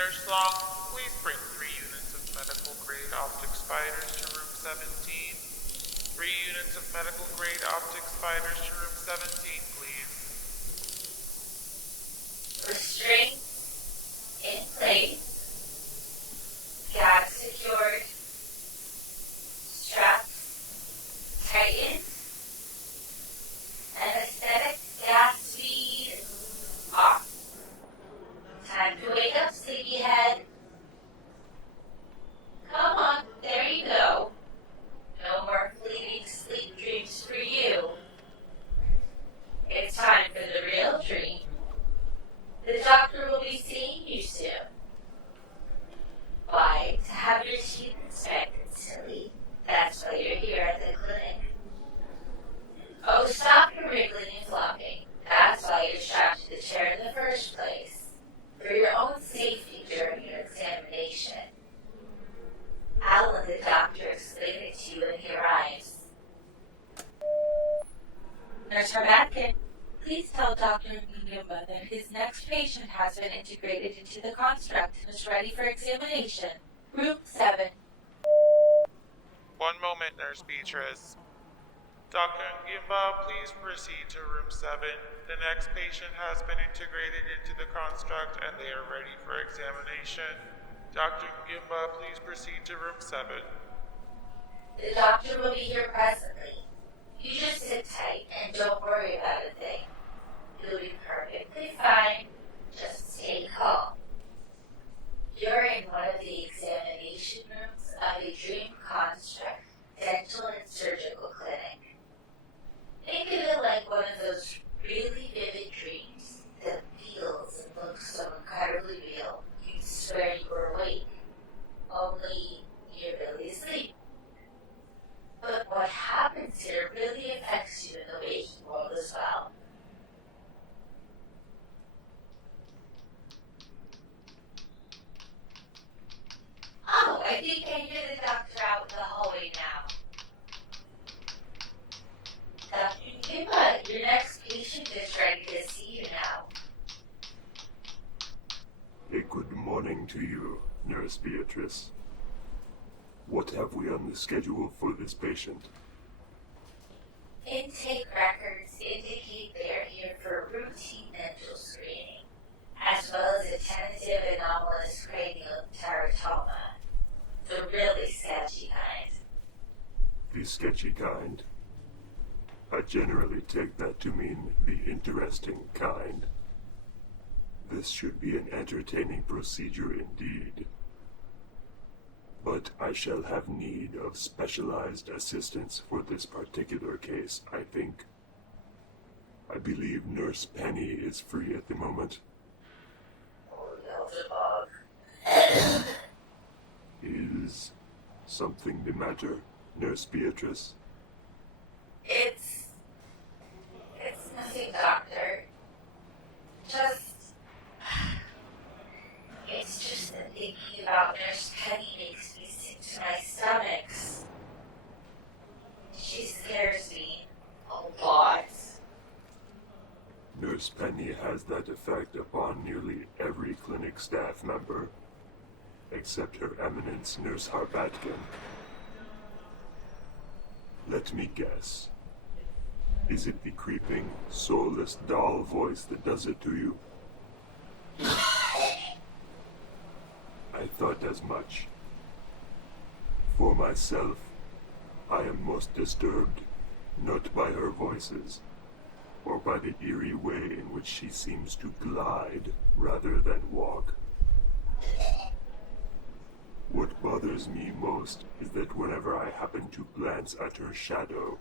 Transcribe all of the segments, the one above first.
Nurse Long, please bring 3 units of medical-grade optic spiders to room 17. 3 units of medical-grade optic spiders to room 17, please. Restraints in place. Gag secured. Straps tightened. Anesthetic gas feed off. Time to wake up, sleepyhead. Come on, there you go. No more fleeting sleep dreams for you. It's time for the real dream. The doctor will be seeing you soon. Why, to have your teeth inspected, silly. That's why you're here at the clinic. Oh, stop your wriggling and flopping. That's why you're strapped to the chair in the first place. For your own safety during your examination. I'll let the doctor explain it to you when he arrives. Nurse Hermatkin, please tell Dr. nGimba that his next patient has been integrated into the construct and is ready for examination. Room 7. One moment, Nurse Beatrice. Dr. nGimba, please proceed to room 7. The next patient has been integrated into the construct and they are ready for examination. Dr. nGimba, please proceed to room 7. The doctor will be here presently. You just sit tight and don't worry about a thing. You'll be perfectly fine. Just stay calm. You're in one of the examination rooms of a dream construct dental and surgical clinic. Think of it like one of those really vivid dreams that feels and looks so incredibly real you'd swear you were awake. Only you're really asleep. But what happens here really affects you in the waking world as well. Oh, I think I hear the doctor out in the hallway now. Dr. nGimba, your next patient is ready to see you now. A good morning to you, Nurse Beatrice. What have we on the schedule for this patient? Intake records indicate they are here for routine dental screening, as well as a tentative anomalous cranial teratoma. The really sketchy kind. The sketchy kind? I generally take that to mean the interesting kind. This should be an entertaining procedure indeed. But I shall have need of specialized assistance for this particular case, I think. I believe Nurse Penny is free at the moment. Oh, Beelzebub. Is something the matter, Nurse Beatrice? It's nothing, Doctor. It's just that thinking about Nurse Penny makes me sick to my stomach. She scares me a lot. Nurse Penny has that effect upon nearly every clinic staff member, except Her Eminence Nurse Harbatkin. Let me guess. Is it the creeping, soulless doll voice that does it to you? I thought as much. For myself, I am most disturbed, not by her voices, or by the eerie way in which she seems to glide rather than walk. What bothers me most is that whenever I happen to glance at her shadow,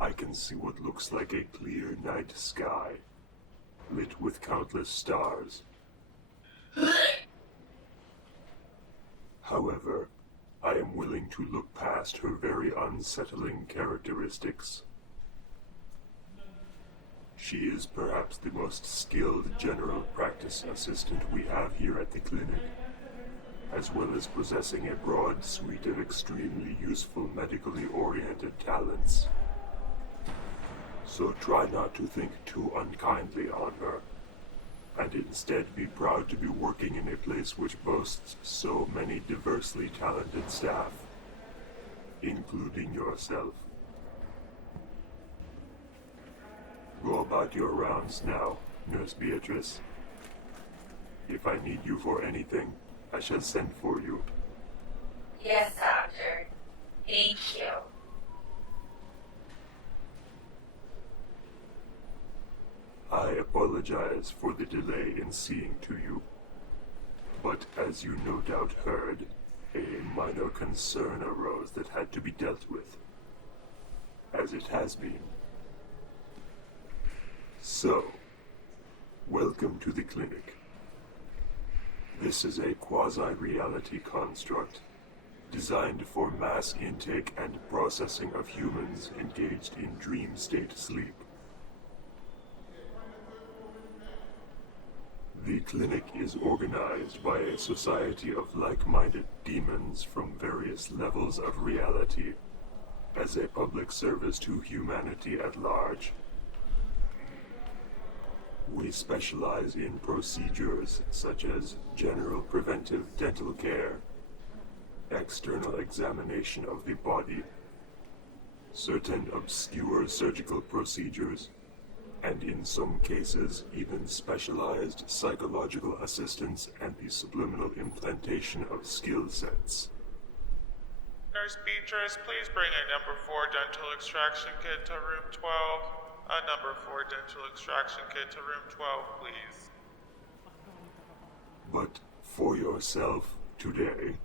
I can see what looks like a clear night sky, lit with countless stars. However, I am willing to look past her very unsettling characteristics. She is perhaps the most skilled general practice assistant we have here at the clinic, as well as possessing a broad suite of extremely useful medically oriented talents. So try not to think too unkindly on her, and instead be proud to be working in a place which boasts so many diversely talented staff, including yourself. Go about your rounds now, Nurse Beatrice. If I need you for anything, I shall send for you. Yes, Doctor. Thank you. I apologize for the delay in seeing to you, but as you no doubt heard, a minor concern arose that had to be dealt with, as it has been. So, welcome to the clinic. This is a quasi-reality construct designed for mass intake and processing of humans engaged in dream state sleep. The clinic is organized by a society of like-minded demons from various levels of reality as a public service to humanity at large. We specialize in procedures such as general preventive dental care, external examination of the body, certain obscure surgical procedures, and in some cases even specialized psychological assistance and the subliminal implantation of skill sets. Nurse Beatrice, please bring a number 4 dental extraction kit to room 12. A number 4 dental extraction kit to room 12, please. But for yourself, today,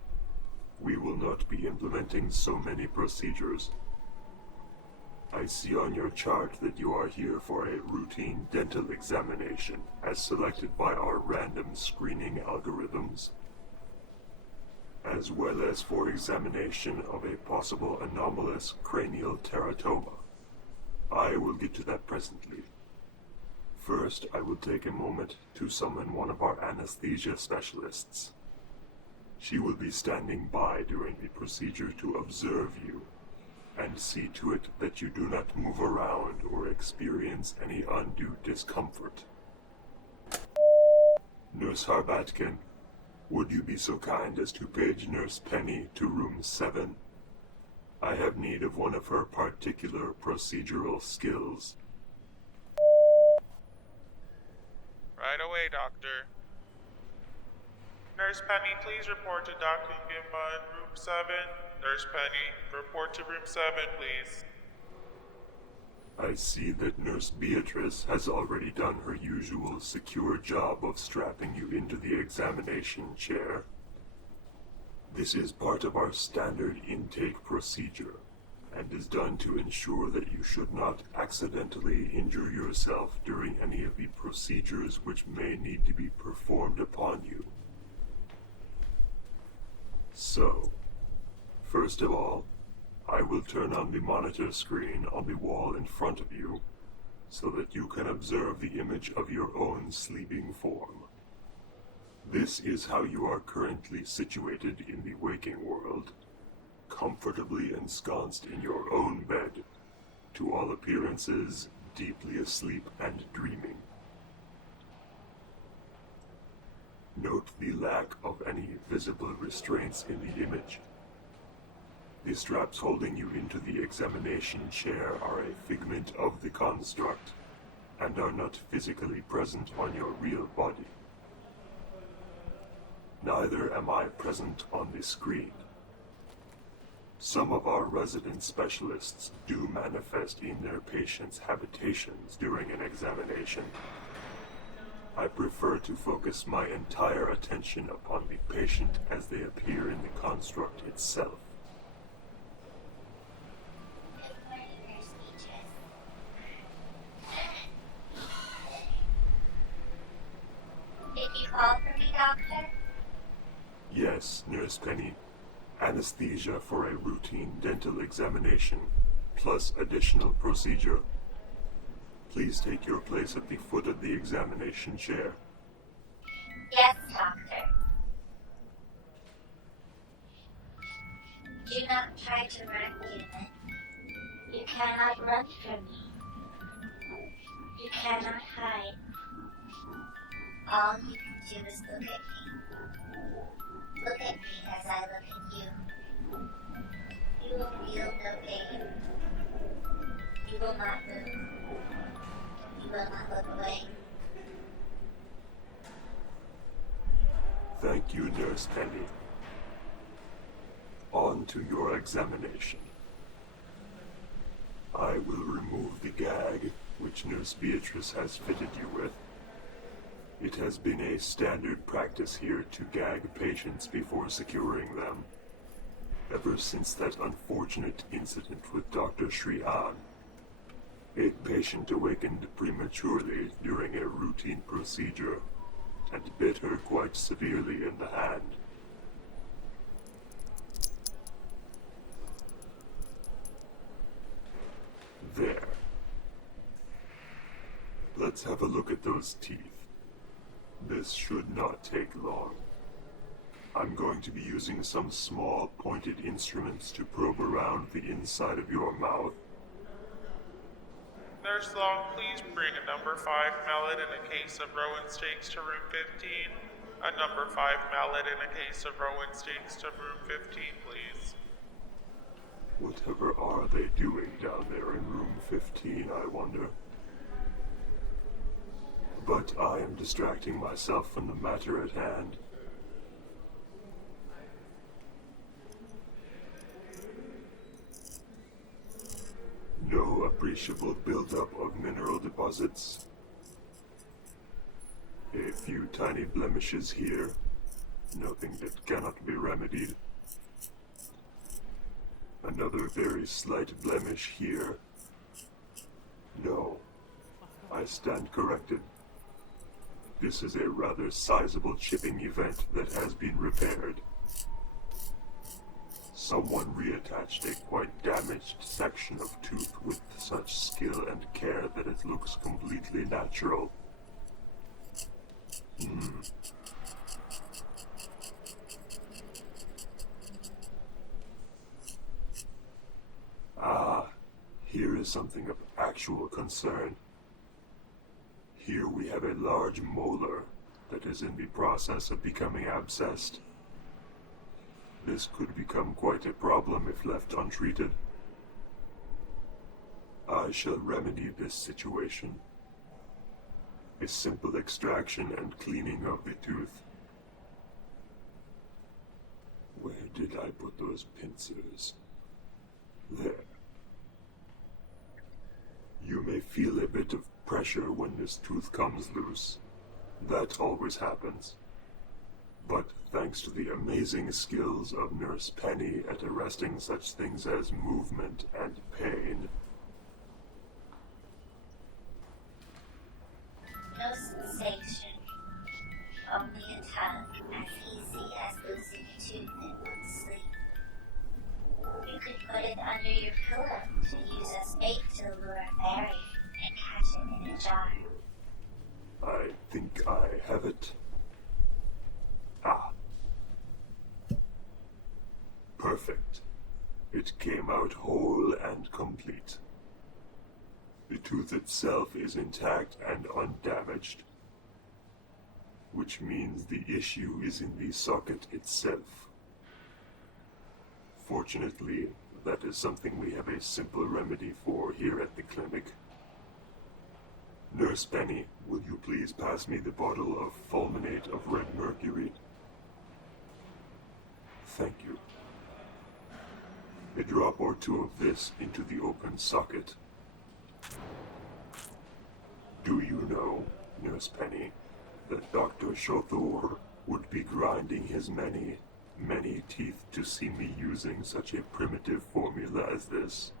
we will not be implementing so many procedures. I see on your chart that you are here for a routine dental examination, as selected by our random screening algorithms, as well as for examination of a possible anomalous cranial teratoma. I will get to that presently. First, I will take a moment to summon one of our anesthesia specialists. She will be standing by during the procedure to observe you and see to it that you do not move around or experience any undue discomfort. Nurse Harbatkin, would you be so kind as to page Nurse Penny to room 7? I have need of one of her particular procedural skills. Right away, Doctor. Nurse Penny, please report to Dr. nGimba in room 7. Nurse Penny, report to room 7, please. I see that Nurse Beatrice has already done her usual secure job of strapping you into the examination chair. This is part of our standard intake procedure, and is done to ensure that you should not accidentally injure yourself during any of the procedures which may need to be performed upon you. So, first of all, I will turn on the monitor screen on the wall in front of you, so that you can observe the image of your own sleeping form. This is how you are currently situated in the waking world, comfortably ensconced in your own bed, to all appearances deeply asleep and dreaming. Note the lack of any visible restraints in the image. The straps holding you into the examination chair are a figment of the construct, and are not physically present on your real body. Neither am I present on the screen. Some of our resident specialists do manifest in their patients' habitations during an examination. I prefer to focus my entire attention upon the patient as they appear in the construct itself. Good morning, Nurse Beatrice. Did you call for me, Doctor? Yes, Nurse Penny. Anesthesia for a routine dental examination, plus additional procedure. Please take your place at the foot of the examination chair. Yes, Doctor. Do not try to run, human. You cannot run from me. You cannot hide. All you can do is look at me. Look at me as I look at you. You will feel no pain. You will not move. You will not look away. Thank you, Nurse Penny. On to your examination. I will remove the gag which Nurse Beatrice has fitted you with. It has been a standard practice here to gag patients before securing them, ever since that unfortunate incident with Dr. Shrihan. A patient awakened prematurely during a routine procedure and bit her quite severely in the hand. There. Let's have a look at those teeth. This should not take long. I'm going to be using some small pointed instruments to probe around the inside of your mouth. Nurse Long, please bring a number 5 mallet and a case of Rowan steaks to room 15. A number 5 mallet and a case of Rowan steaks to room 15, please. Whatever are they doing down there in room 15, I wonder? But I am distracting myself from the matter at hand. No appreciable buildup of mineral deposits. A few tiny blemishes here. Nothing that cannot be remedied. Another very slight blemish here. No, I stand corrected. This is a rather sizable chipping event that has been repaired. Someone reattached a quite damaged section of tooth with such skill and care that it looks completely natural. Here is something of actual concern. Here we have a large molar that is in the process of becoming abscessed. This could become quite a problem if left untreated. I shall remedy this situation. A simple extraction and cleaning of the tooth. Where did I put those pincers? There. You may feel a bit of pressure when this tooth comes loose. That always happens. But thanks to the amazing skills of Nurse Penny at arresting such things as movement and pain, No sensation, only a tug as easy as losing a tooth in one's sleep. You could put it under your pillow to use as bait to lure a fairy and catch it in a jar. I think I have it. Perfect. It came out whole and complete. The tooth itself is intact and undamaged, which means the issue is in the socket itself. Fortunately, that is something we have a simple remedy for here at the clinic. Nurse Penny, will you please pass me the bottle of fulminate of red mercury? Thank you. A drop or two of this into the open socket. Do you know, Nurse Penny, that Dr. Chothor would be grinding his many, many teeth to see me using such a primitive formula as this?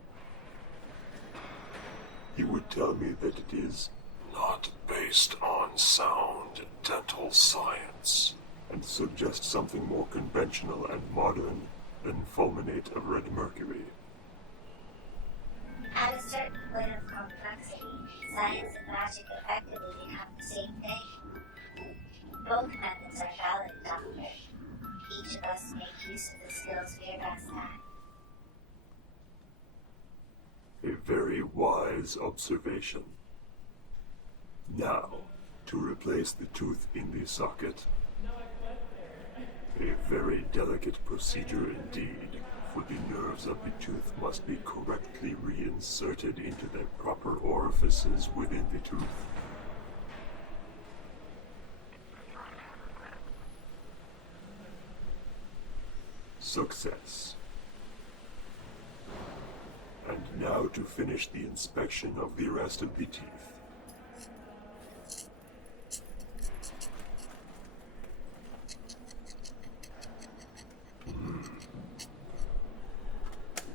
He would tell me that it is not based on sound dental science, and suggest something more conventional and modern than fulminate of red mercury. At a certain point of complexity, science and magic effectively become the same thing. Both methods are valid, Doctor. Each of us make use of the skills we are best at. A very wise observation. Now, to replace the tooth in the socket. A very delicate procedure indeed, for the nerves of the tooth must be correctly reinserted into their proper orifices within the tooth. Success. And now to finish the inspection of the rest of the teeth.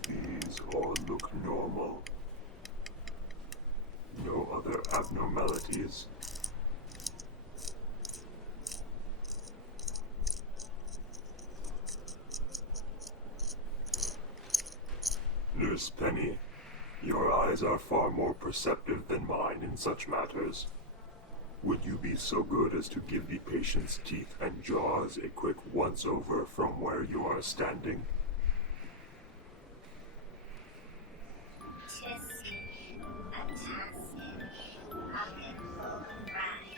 These all look normal. No other abnormalities. Nurse Penny, your eyes are far more perceptive than mine in such matters. Would you be so good as to give the patient's teeth and jaws a quick once-over from where you are standing? Tisky, fantastic, pocket full of rash,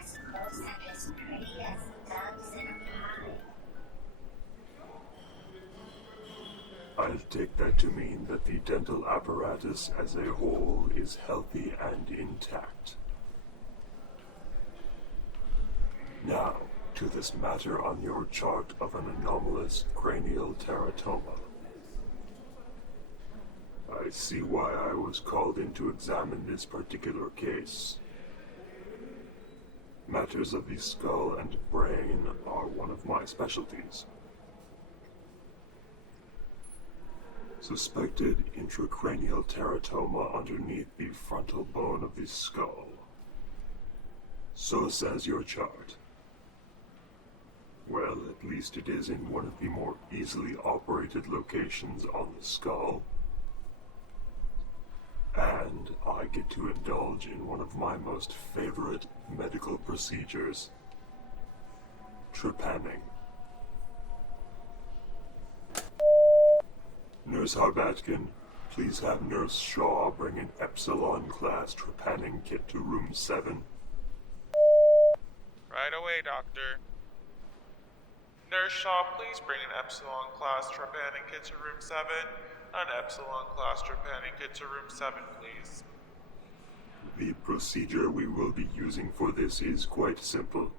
as close and as pretty as doves in a pie. I'll take that to mean that the dental apparatus as a whole is healthy and intact. Now, to this matter on your chart of an anomalous cranial teratoma. I see why I was called in to examine this particular case. Matters of the skull and brain are one of my specialties. Suspected intracranial teratoma underneath the frontal bone of the skull. So says your chart. Well, at least it is in one of the more easily operated locations on the skull. And I get to indulge in one of my most favorite medical procedures. Trepanning. Nurse Harbatkin, please have Nurse Shaw bring an Epsilon class trepanning kit to room 7. Right away, Doctor. Nurse Shaw, please bring an Epsilon class trepanning kit to room 7. An Epsilon class trepanning kit to room 7, please. The procedure we will be using for this is quite simple.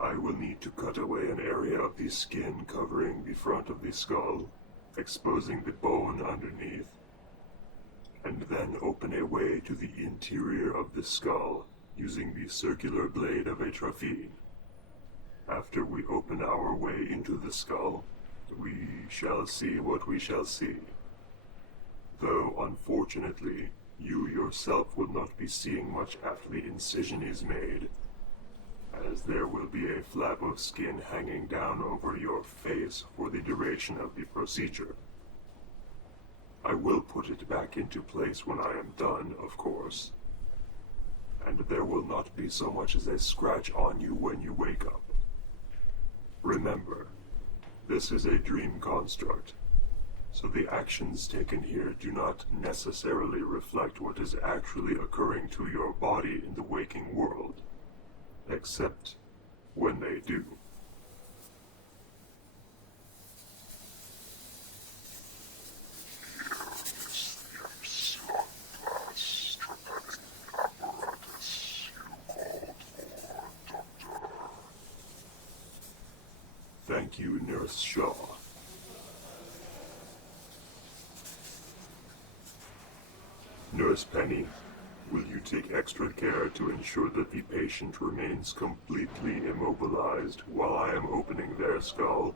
I will need to cut away an area of the skin covering the front of the skull, exposing the bone underneath, and then open a way to the interior of the skull using the circular blade of a trophine. After we open our way into the skull, we shall see what we shall see. Though, unfortunately, you yourself will not be seeing much after the incision is made, as there will be a flap of skin hanging down over your face for the duration of the procedure. I will put it back into place when I am done, of course, and there will not be so much as a scratch on you when you wake up. Remember, this is a dream construct, so the actions taken here do not necessarily reflect what is actually occurring to your body in the waking world, except when they do. Thank you, Nurse Shaw. Nurse Penny, will you take extra care to ensure that the patient remains completely immobilized while I am opening their skull?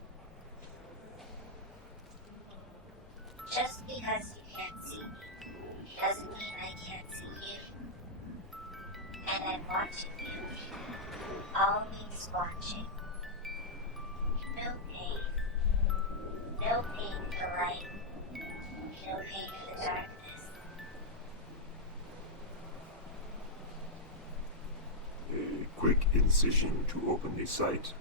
Just because you can't see me doesn't mean I can't see you. And I'm watching you. All means watching. No pain. No pain in the light. No pain in the darkness. A quick incision to open the site.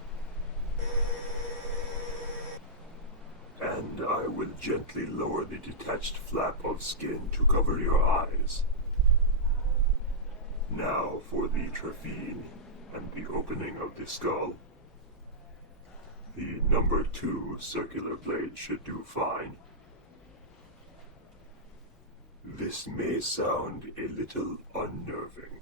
And I will gently lower the detached flap of skin to cover your eyes. Now for the trephine and the opening of the skull. The number 2 circular blade should do fine. This may sound a little unnerving.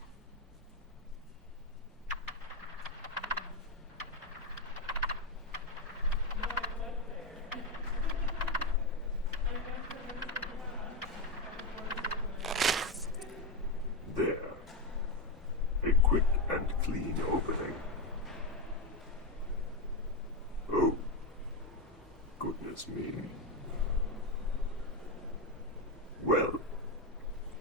There. A quick and clean opening. Oh, goodness me. Well,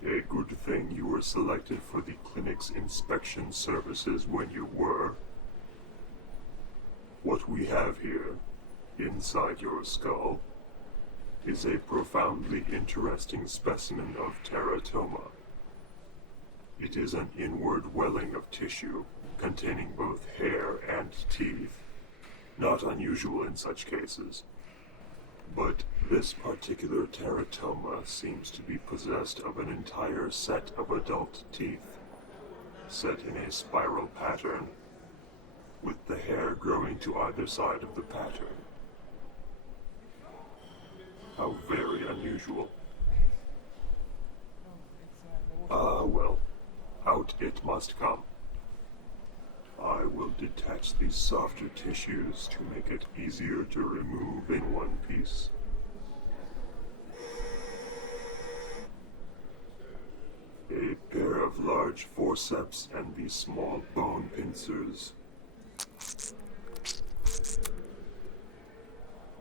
a good thing you were selected for the clinic's inspection services when you were. What we have here, inside your skull, is a profoundly interesting specimen of teratoma. It is an inward welling of tissue, containing both hair and teeth, not unusual in such cases. But this particular teratoma seems to be possessed of an entire set of adult teeth, set in a spiral pattern, with the hair growing to either side of the pattern. How very unusual. Ah, well. Out it must come. I will detach these softer tissues to make it easier to remove in one piece. A pair of large forceps and these small bone pincers.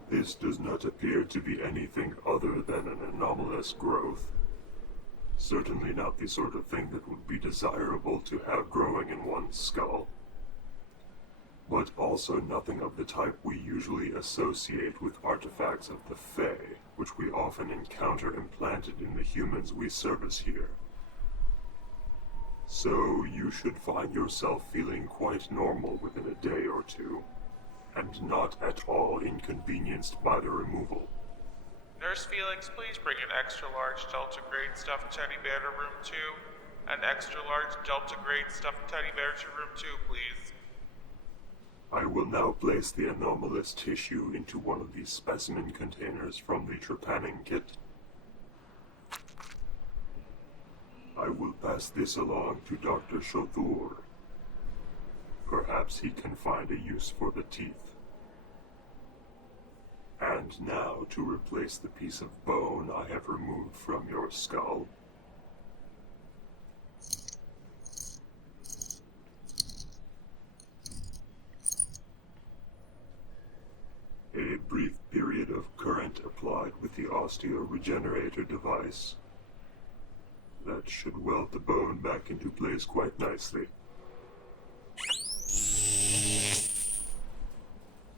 This does not appear to be anything other than an anomalous growth. Certainly not the sort of thing that would be desirable to have growing in one's skull. But also nothing of the type we usually associate with artifacts of the Fae, which we often encounter implanted in the humans we service here. So you should find yourself feeling quite normal within a day or two, and not at all inconvenienced by the removal. Nurse Felix, please bring an extra large Delta grade stuffed teddy bear to room 2. An extra large Delta grade stuffed teddy bear to room 2, please. I will now place the anomalous tissue into one of these specimen containers from the trepanning kit. I will pass this along to Dr. Chothur. Perhaps he can find a use for the teeth. And now to replace the piece of bone I have removed from your skull. A brief period of current applied with the osteoregenerator device. That should weld the bone back into place quite nicely.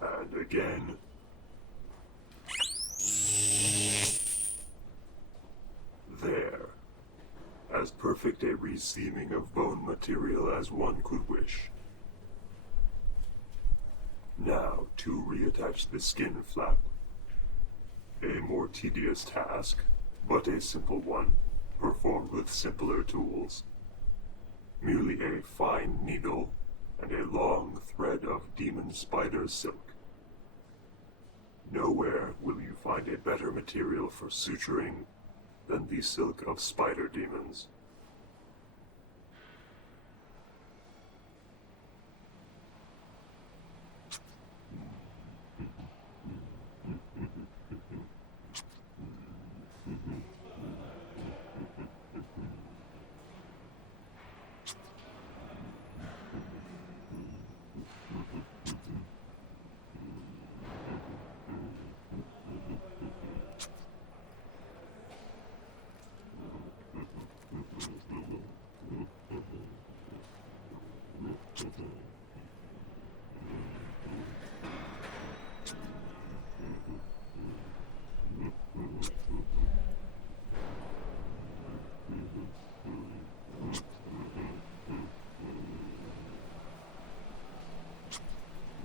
And again. There. As perfect a reseaming of bone material as one could wish. Now to reattach the skin flap. A more tedious task, but a simple one, performed with simpler tools. Merely a fine needle and a long thread of demon spider silk. Nowhere will you find a better material for suturing than the silk of spider demons.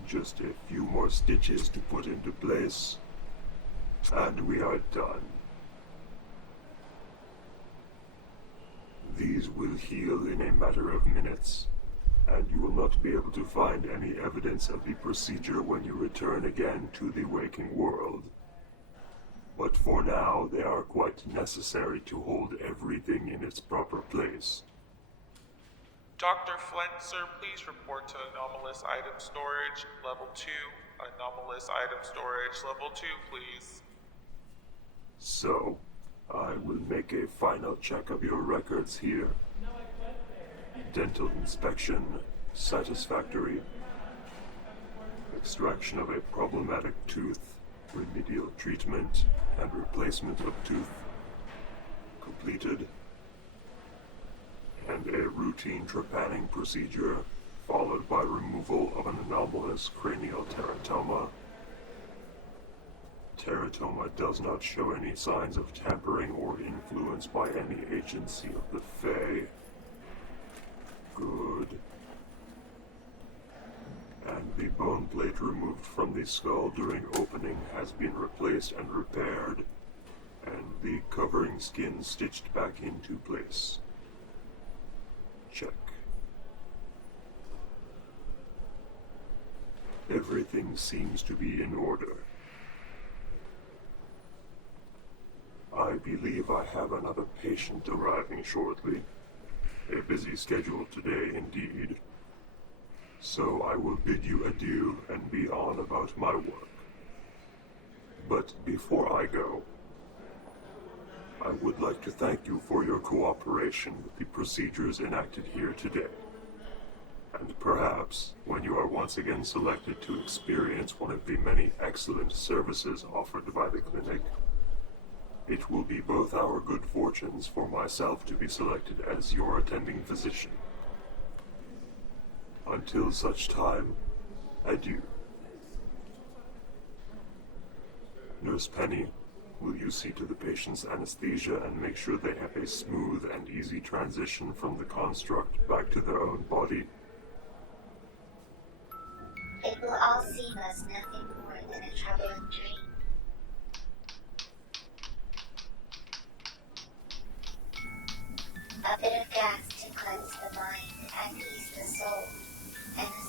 Just a few more stitches to put into place, and we are done. These will heal in a matter of minutes, and you will not be able to find any evidence of the procedure when you return again to the waking world. But for now, they are quite necessary to hold everything in its proper place. Dr. Flint, sir, please report to anomalous item storage, level 2. Anomalous item storage, level 2, please. So, I will make a final check of your records here. Dental inspection, satisfactory. Extraction of a problematic tooth, remedial treatment, and replacement of tooth completed. And a routine trepanning procedure, followed by removal of an anomalous cranial teratoma. Teratoma does not show any signs of tampering or influence by any agency of the Fae. Good. And the bone plate removed from the skull during opening has been replaced and repaired, and the covering skin stitched back into place. Check. Everything seems to be in order. I believe I have another patient arriving shortly. A busy schedule today indeed. So I will bid you adieu and be on about my work. But before I go, I would like to thank you for your cooperation with the procedures enacted here today. And perhaps, when you are once again selected to experience one of the many excellent services offered by the clinic, it will be both our good fortunes for myself to be selected as your attending physician. Until such time, adieu. Nurse Penny, will you see to the patient's anesthesia and make sure they have a smooth and easy transition from the construct back to their own body? It will all seem as nothing more than a troubling dream. A bit of gas to cleanse the mind and ease the soul, and a